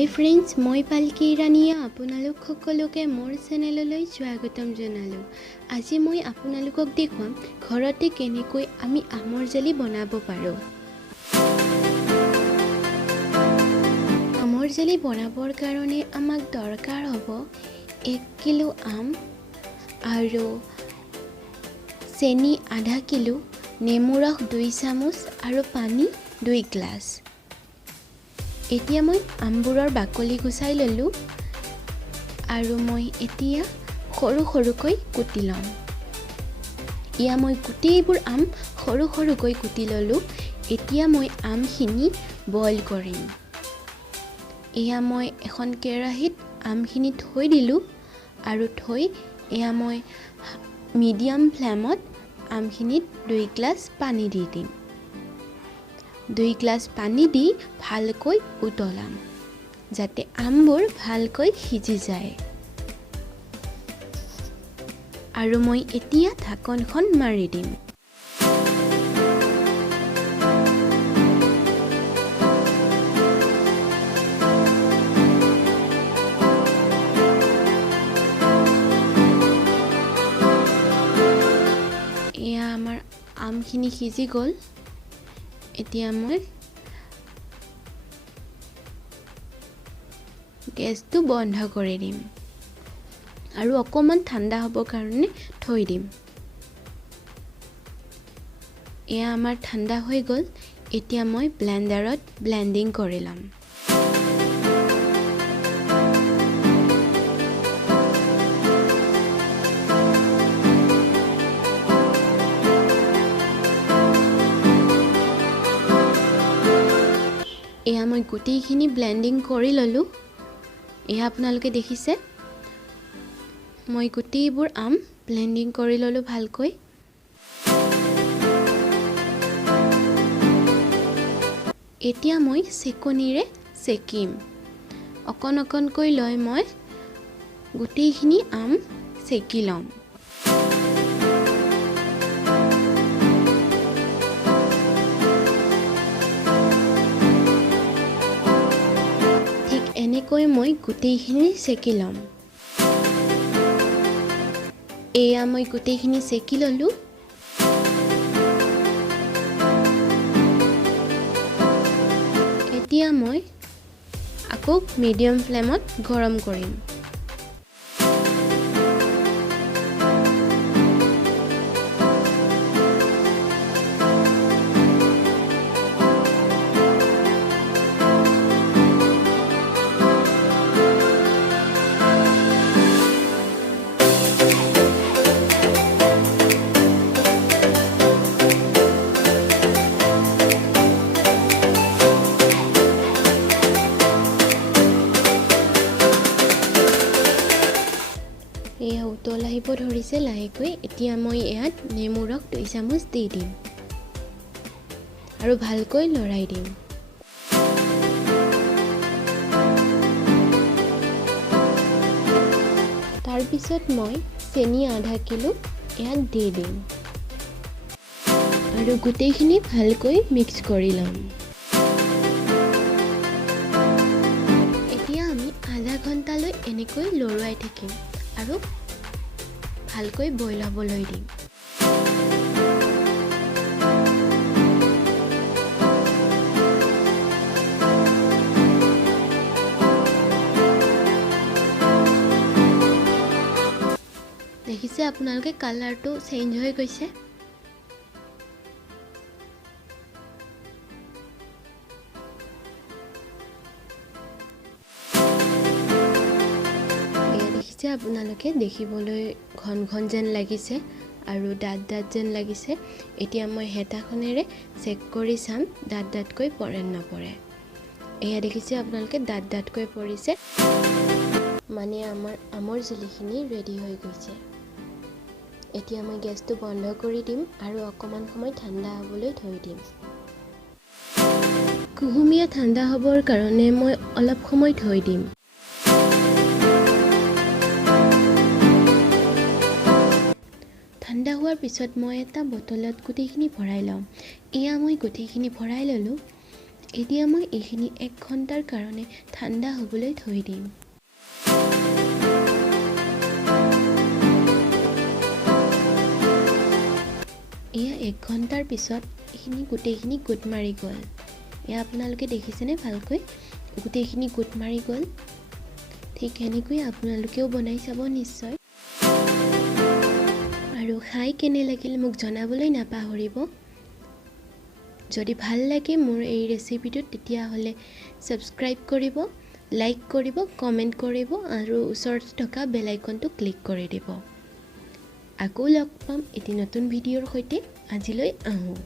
হাই friends, মই পালকি ইৰাণীয়ে আপোনালোক সকলোকে মোৰ চেনেললৈ স্বাগতম জনালোঁ। আজি মই আপোনালোকক দেখুৱাম ঘৰতে কেনেকৈ আমি আমৰ জেলি বনাব পাৰোঁ। আমৰ জেলি বনাবৰ কাৰণে আমাক দৰকাৰ হ'ব 1 কিলো আম আৰু চেনি আধা কিলো, নেমু ৰস 2 চামুচ আৰু পানী 2 গ্লাছ। এতিয়া মই আমবোৰৰ বাকলি গুচাই ল'লোঁ আৰু মই এতিয়া সৰু সৰুকৈ কুটি ল'ম। এয়া মই গোটেইবোৰ আম সৰু সৰুকৈ কুটি ল'লোঁ। এতিয়া মই আমখিনি বইল কৰিম। এয়া মই এখন কেৰাহীত আমখিনি থৈ দিলোঁ আৰু এয়া মই মিডিয়াম ফ্লেমত আমখিনিত 2 গ্লাছ পানী দি দিম। 2 গ্লাছ পানী দি ভালকৈ উতলাম যাতে আমবোৰ ভালকৈ সিজি যায়। আৰু মই এতিয়া ঢাকনখন মাৰি দিম। এয়া আমাৰ আমখিনি সিজি গ'ল। এতিয়া মই গেছটো বন্ধ কৰি দিম আৰু অকণমান ঠাণ্ডা হ'বৰ কাৰণে থৈ দিম। এয়া আমাৰ ঠাণ্ডা হৈ গ'ল। এতিয়া মই ব্লেণ্ডাৰত ব্লেণ্ডিং কৰি ল'ম। এয়া মই গোটেইখিনি ব্লেণ্ডিং কৰি ল'লোঁ। এয়া আপোনালোকে দেখিছে মই গোটেইবোৰ আম ব্লেণ্ডিং কৰি ল'লোঁ ভালকৈ। এতিয়া মই চেকনিৰে চেকিম। অকণ অকণকৈ লৈ মই গোটেইখিনি আম চেকি ল'ম। এনেকৈ মই গোটেইখিনি চেকি ল'ম। এয়া মই গোটেইখিনি চেকি ল'লোঁ। এতিয়া মই আকৌ মিডিয়াম ফ্লেমত গৰম কৰিম। এয়া উতল আহিব ধৰিছে লাহেকৈ। এতিয়া মই ইয়াত নেমু ৰস 2 চামুচ দি দিম আৰু ভালকৈ লৰাই দিম। তাৰপিছত মই চেনি আধা কিলো ইয়াত দি দিম আৰু গোটেইখিনি ভালকৈ মিক্স কৰি ল'ম। এতিয়া আমি আধা ঘণ্টালৈ এনেকৈ লৰাই থাকিম আৰু ভালকৈ বইল হ'বলৈ দিম। দেখিছে আপোনালোকে কালাৰটো চেঞ্জ হৈ গৈছে। আপোনালোকে দেখিবলৈ ঘন ঘন যেন লাগিছে আৰু দাঁত যেন লাগিছে। এতিয়া মই হেতাখনেৰে চেক কৰি চাম দাঁতকৈ পৰে নপৰে। এয়া দেখিছে আপোনালোকে দাঁতকৈ পৰিছে, মানে আমাৰ আমৰ জেলিখিনি ৰেডি হৈ গৈছে। এতিয়া মই গেছটো বন্ধ কৰি দিম আৰু অকণমান সময় ঠাণ্ডা হ'বলৈ থৈ দিম। কুহুমীয়া ঠাণ্ডা হ'বৰ কাৰণে মই অলপ সময় থৈ দিম। ঠাণ্ডা হোৱাৰ পিছত মই এটা বটলত গোটেইখিনি ভৰাই ল'ম। এয়া মই গোটেইখিনি ভৰাই ল'লোঁ। এতিয়া মই এইখিনি 1 ঘণ্টাৰ কাৰণে ঠাণ্ডা হ'বলৈ থৈ দিম। এয়া 1 ঘণ্টাৰ পিছত এইখিনি গোটেইখিনি গোট মাৰি গ'ল। এয়া আপোনালোকে দেখিছেনে ভালকৈ গোটেইখিনি গোট মাৰি গ'ল। ঠিক এনেকৈ আপোনালোকেও বনাই চাব নিশ্চয়। আৰু খাই কেনে লাগিল মোক জনাবলৈ নাপাহৰিব। যদি ভাল লাগে মোৰ এই ৰেচিপিটো তেতিয়াহ'লে ছাবস্ক্ৰাইব কৰিব, লাইক কৰিব, কমেণ্ট কৰিব আৰু ওচৰত থকা বেল আইকনটো ক্লিক কৰি দিব। আকৌ লগ পাম এটি নতুন ভিডিঅ'ৰ সৈতে। আজিলৈ আহোঁ।